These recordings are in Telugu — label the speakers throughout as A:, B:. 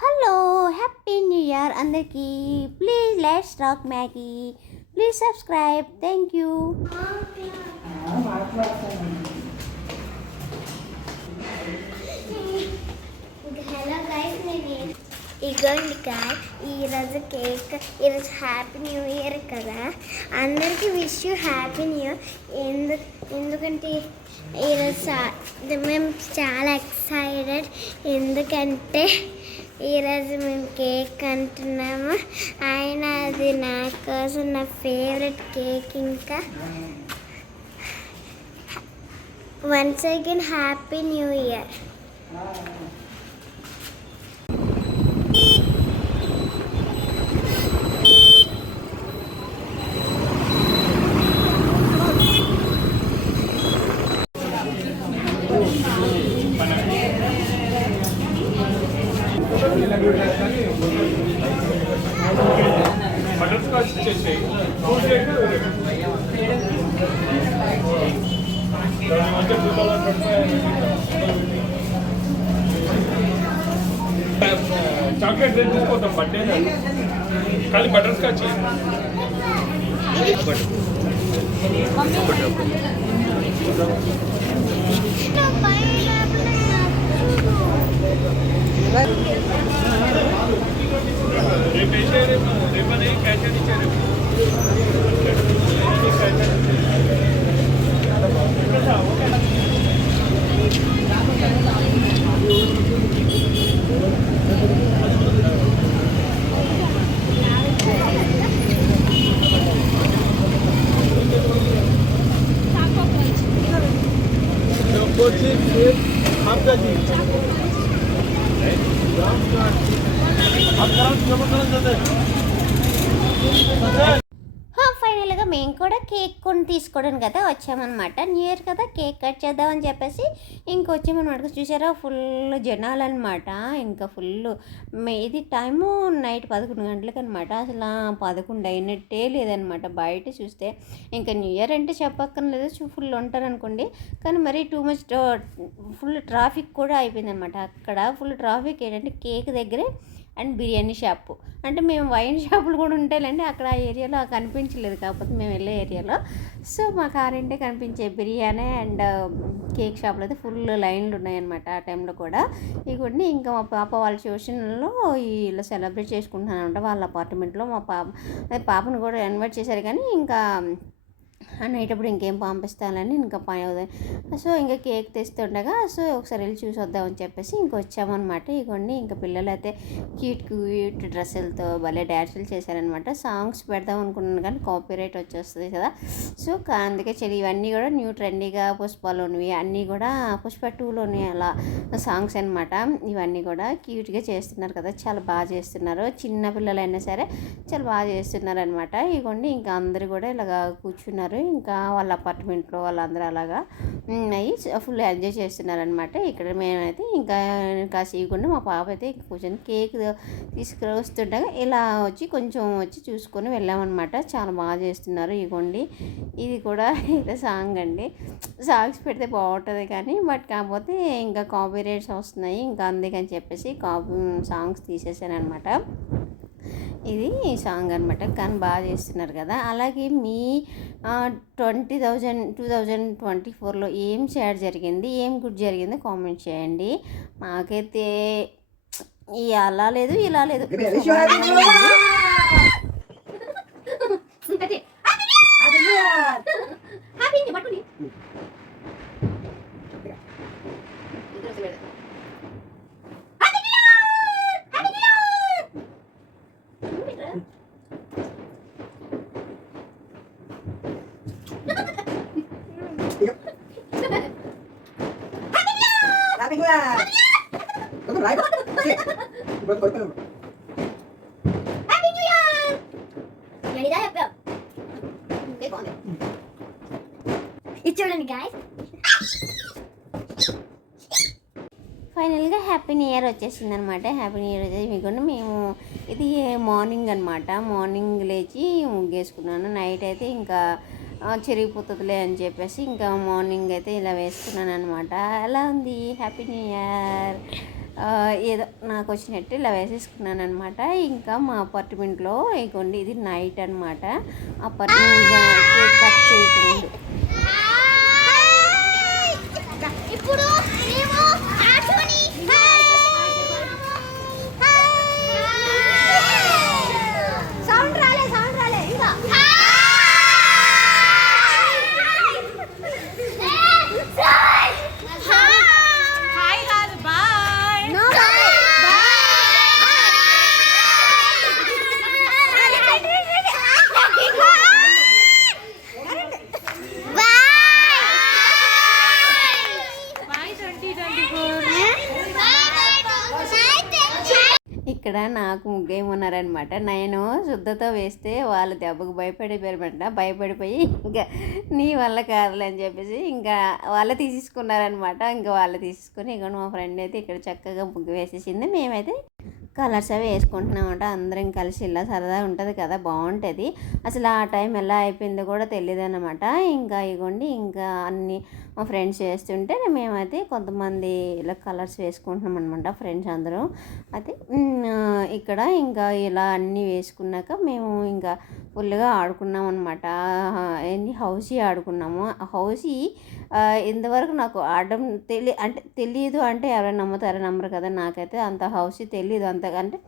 A: హలో హ్యాపీ న్యూ ఇయర్ అందరికీ. Please let's talk Maggie. Please subscribe.
B: Thank you. Hello ఇగోండి గాయ్ ఈరోజు కేక్ ఈరోజు హ్యాపీ న్యూ ఇయర్ కదా. అందరికీ wish you happy new year. ఎందు ఎందుకంటే ఈరోజు మేము చాలా ఎక్సైటెడ్. ఎందుకంటే ఈరోజు మేము కేక్ అంటున్నాము. ఆయన అది నా కోసం నా ఫేవరెట్ కేక్ ఇంకా.
C: Once again happy new year chocolate rate తీసుకోతాం బర్త్డే కానీ బటర్ స్కాచ్ రేపు వేసే రేపు రేపు అనేది క్యాష్ అని ఇచ్చారు
A: ఫైనల్గా మేము కూడా కేక్ కొని తీసుకోవడానికి కదా వచ్చామన్నమాట. న్యూ ఇయర్ కదా కేక్ కట్ చేద్దామని చెప్పేసి ఇంకొచ్చామన్నమాట చూసారా? ఫుల్ జనాలు అనమాట ఇంకా ఫుల్ ఇది టైము నైట్ పదకొండు గంటలకు అనమాట అసలు పదకొండు అయినట్టే లేదనమాట బయట చూస్తే ఇంకా న్యూ ఇయర్ అంటే చెప్పక్కర్లేదు. ఫుల్ ఉంటారు అనుకోండి కానీ మరి టూ మచ్ ఫుల్ ట్రాఫిక్ కూడా అయిపోయింది అనమాట అక్కడ ఫుల్ ట్రాఫిక్ ఏంటంటే కేక్ దగ్గరే అండ్ బిర్యానీ షాపు. అంటే మేము వైన్ షాపులు కూడా ఉంటాయిలేండి అక్కడ ఆ ఏరియాలో కనిపించలేదు కాకపోతే మేము వెళ్ళే ఏరియాలో. సో మాకు కారింటే కనిపించే బిర్యానీ అండ్ కేక్ షాపులు అయితే ఫుల్ లైన్లు ఉన్నాయన్నమాట ఆ టైంలో కూడా. ఇవన్నీ ఇంకా మా పాప వాళ్ళ ట్యూషన్లో ఇలా సెలబ్రేట్ చేసుకుంటున్నాను అనమాట వాళ్ళ అపార్ట్మెంట్లో. మా పాప పాపను కూడా ఇన్వైట్ చేశారు కానీ ఇంకా అనేటప్పుడు ఇంకేం పంపిస్తానని ఇంకా పని అవుతుంది. సో ఇంకా కేక్ తెస్తుండగా సో ఒకసారి వెళ్ళి చూసి వద్దామని చెప్పేసి ఇంక వచ్చామన్నమాట. ఇగోండి ఇంకా పిల్లలు అయితే క్యూట్ క్యూట్ డ్రెస్సులతో భలే డ్యాన్సులు చేశారనమాట సాంగ్స్ పెడదాం అనుకున్నాను కానీ కాపీ రైట్ వచ్చేస్తుంది కదా. సో అందుకే చెల్లి ఇవన్నీ కూడా న్యూ ట్రెండీగా పుష్పలోనివి అన్నీ కూడా పుష్ప టూలోని అలా సాంగ్స్ అనమాట ఇవన్నీ కూడా క్యూట్గా చేస్తున్నారు కదా చాలా బాగా చేస్తున్నారు. చిన్న పిల్లలైనా సరే చాలా బాగా చేస్తున్నారు అనమాట ఇగోండి ఇంకా అందరూ కూడా ఇలాగా కూర్చున్నారు. ఇంకా వాళ్ళ అపార్ట్మెంట్లో వాళ్ళందరూ అలాగా అయ్యి ఫుల్ ఎంజాయ్ చేస్తున్నారనమాట ఇక్కడ మేమైతే ఇంకా కాసి ఇవ్వకుండా మా పాప అయితే కూర్చొని కేక్ తీసుకువస్తుండగా ఇలా వచ్చి కొంచెం వచ్చి చూసుకొని వెళ్ళామన్నమాట. చాలా బాగా చేస్తున్నారు ఇగోండి. ఇది కూడా ఏదో సాంగ్ అండి. సాంగ్స్ పెడితే బాగుంటుంది కానీ బట్ కాకపోతే ఇంకా కాపీ రేట్స్ వస్తున్నాయి. ఇంకా అందుకని చెప్పేసి కాపీ సాంగ్స్ తీసేసాను అనమాట ఇది సాంగ్ అనమాట కానీ బాగా చేస్తున్నారు కదా. అలాగే మీ twenty thousand two thousand twenty ఫోర్లో ఏం షేర్ జరిగింది? ఏం గుడ్ జరిగిందో కామెంట్ చేయండి. మాకైతే అలా లేదు ఇలా లేదు.
D: Happy New Year!
B: బాగుంది ఇది చూడండి గాయస్
A: ఫైనల్గా హ్యాపీ న్యూ ఇయర్ వచ్చేసింది అనమాట హ్యాపీ న్యూ ఇయర్ వచ్చేసి మీకు మేము ఇది మార్నింగ్ అనమాట మార్నింగ్ లేచి ముగ్గేసుకున్నాను. నైట్ అయితే ఇంకా చెరిగిపోతుందిలే అని చెప్పేసి ఇంకా మార్నింగ్ అయితే ఇలా వేసుకున్నాను అనమాట ఎలా ఉంది? హ్యాపీ న్యూ ఇయర్ ఏదో నాకు వచ్చినట్టు ఇలా వేసేసుకున్నాను అనమాట ఇంకా మా అపార్ట్మెంట్లో ఇగోండి ఇది నైట్ అనమాట అపార్ట్మెంట్ కేక్ కట్ చేయకముందు
B: ఇప్పుడు మేము ఆటోని సౌండ్ రాలే సౌండ్ రాలే ఇంకా హాయ్ కాదు బాయ్ నో
A: ఇక్కడ నాకు ముగ్గేమన్నారనమాట నేను శుద్ధతో వేస్తే వాళ్ళు దెబ్బకు భయపడిపోయారనమాట. భయపడిపోయి ఇంకా నీ వల్ల కాదులే అని చెప్పేసి ఇంకా వాళ్ళే తీసేసుకున్నారనమాట. ఇంకా వాళ్ళు తీసుకుని ఇక్కడ మా ఫ్రెండ్ అయితే ఇక్కడ చక్కగా ముగ్గు వేసేసింది. మేమైతే కలర్స్ అవి వేసుకుంటున్నామంట. అందరం కలిసి ఇలా సరదా ఉంటుంది కదా బాగుంటుంది. అసలు ఆ టైం ఎలా అయిపోయిందో కూడా తెలియదు అనమాట ఇంకా ఇగోండి ఇంకా అన్ని మా ఫ్రెండ్స్ చేస్తుంటే మేమైతే కొంతమంది ఇలా కలర్స్ వేసుకుంటున్నాం అనమాట ఫ్రెండ్స్ అందరూ. అయితే ఇక్కడ ఇంకా ఇలా అన్నీ వేసుకున్నాక మేము ఇంకా ఫుల్గా ఆడుకున్నాం అనమాట ఏంటి హౌసీ ఆడుకున్నాము. హౌసీ ఇంతవరకు నాకు ఆడడం తెలియ అంటే తెలియదు అంటే ఎవరైనా నమ్ముతారో నమ్మరు కదా. నాకైతే అంత హౌసీ తెలియదు అంతగా. అంటే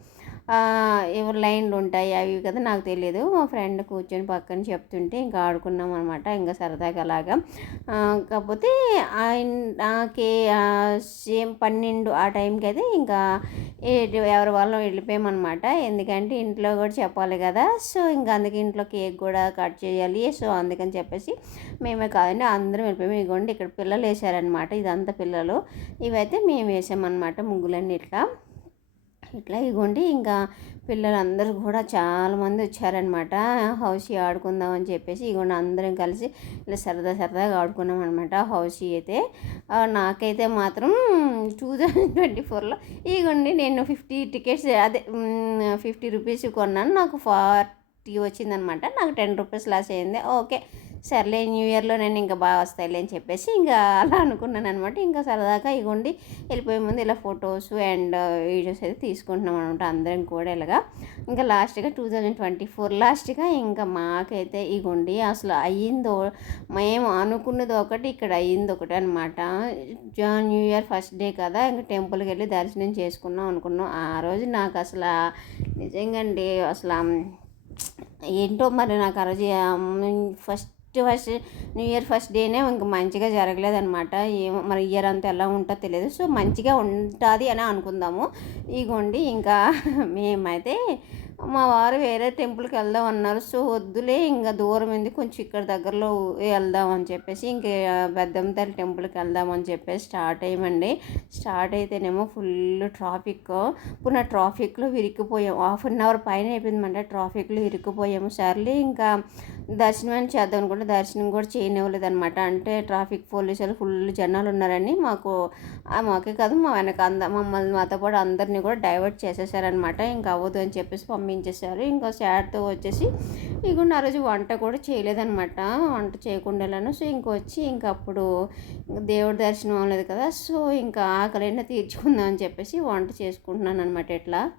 A: ఎవరు లైన్లు ఉంటాయి అవి కదా నాకు తెలియదు. మా ఫ్రెండ్ కూర్చొని పక్కన చెప్తుంటే ఇంకా ఆడుకున్నాం అనమాట ఇంకా సరదాగా అలాగా. కాకపోతే నాకే సేమ్ పన్నెండు ఆ టైంకి అయితే ఇంకా ఎవరి వాళ్ళం వెళ్ళిపోయామన్నమాట. ఎందుకంటే ఇంట్లో కూడా చెప్పాలి కదా. సో ఇంకా అందుకే ఇంట్లో కేక్ కూడా కట్ చేయాలి. సో అందుకని చెప్పేసి మేమే కాదండి అందరం వెళ్ళిపోయాము ఇదిగోండి ఇక్కడ పిల్లలు వేసారనమాట ఇదంతా పిల్లలు. ఇవైతే మేము వేసామన్నమాట ముగ్గులన్నీ ఇట్లా ఇట్లా ఇగోండి ఇంకా పిల్లలందరూ కూడా చాలామంది వచ్చారనమాట హౌసీ ఆడుకుందాం అని చెప్పేసి ఇగోండి అందరం కలిసి ఇలా సరదా సరదాగా ఆడుకున్నాం అనమాట హౌసీ అయితే. నాకైతే మాత్రం టూ థౌజండ్ ట్వంటీ ఫోర్లో ఇగోండి నేను ఫిఫ్టీ టికెట్స్ అదే ఫిఫ్టీ రూపీస్ కొన్నాను. నాకు ఫార్టీ వచ్చిందనమాట నాకు టెన్ రూపీస్ లాస్ అయింది ఓకే. సర్లే న్యూ ఇయర్లో నేను ఇంకా బాగా వస్తాయిలే అని చెప్పేసి ఇంకా అలా అనుకున్నాను అనమాట ఇంకా సరదాగా ఇగోండి వెళ్ళిపోయే ముందు ఇలా ఫొటోస్ అండ్ వీడియోస్ అయితే తీసుకుంటున్నాం అనమాట అందరం కూడా ఇలాగా. ఇంకా లాస్ట్గా టూ థౌజండ్ ట్వంటీ ఫోర్ లాస్ట్గా ఇంకా మాకైతే ఇగోండి అసలు అయ్యిందో మేము అనుకున్నది ఒకటి ఇక్కడ అయ్యింది ఒకటి అనమాట న్యూ ఇయర్ ఫస్ట్ డే కదా ఇంకా టెంపుల్కి వెళ్ళి దర్శనం చేసుకున్నాం అనుకున్నాం. ఆ రోజు నాకు అసలు నిజంగా అండి అసలు ఏంటో మరి నాకు ఆ రోజు first first new year first డేనే ఇంక మంచిగా జరగలేదనమాట ఏమో మరి ఇయర్ అంతా ఎలా ఉంటుందో తెలియదు. సో మంచిగా ఉంటుంది అని అనుకుందాము. ఇగోండి ఇంకా మేమైతే మా వారు వేరే టెంపుల్కి వెళ్దాం అన్నారు. సో వద్దులే ఇంకా దూరం ఉంది కొంచెం ఇక్కడ దగ్గరలో వెళ్దాం అని చెప్పేసి ఇంకా పెద్దంతల్లి టెంపుల్కి వెళ్దాం అని చెప్పేసి స్టార్ట్ అయ్యమండి. స్టార్ట్ అయితేనేమో ఫుల్ ట్రాఫిక్. పునః ట్రాఫిక్లో విరిగిపోయాం. హాఫ్ అన్ అవర్ పైన అయిపోయిందంటే ట్రాఫిక్లో విరిగిపోయాము. సర్లే ఇంకా దర్శనం అని చేద్దాం అనుకుంటే దర్శనం కూడా చేయనివ్వలేదు అనమాట అంటే ట్రాఫిక్ పోలీసులు ఫుల్ జనాలు ఉన్నారని మాకు మాకే కాదు మా వెనక అంద మమ్మల్ని మాతో పాటు అందరినీ కూడా డైవర్ట్ చేసేసారనమాట ఇంకా అవ్వదు అని చెప్పేసి పంపించేశారు. ఇంకా శాడ్తో వచ్చేసి ఇక ఆ రోజు వంట కూడా చేయలేదనమాట వంట చేయకుండా సో ఇంక వచ్చి ఇంకా అప్పుడు దేవుడి దర్శనం అవ్వలేదు కదా. సో ఇంకా ఆకలైనా తీర్చుకుందాం అని చెప్పేసి వంట చేసుకుంటున్నాను అనమాట ఇట్లా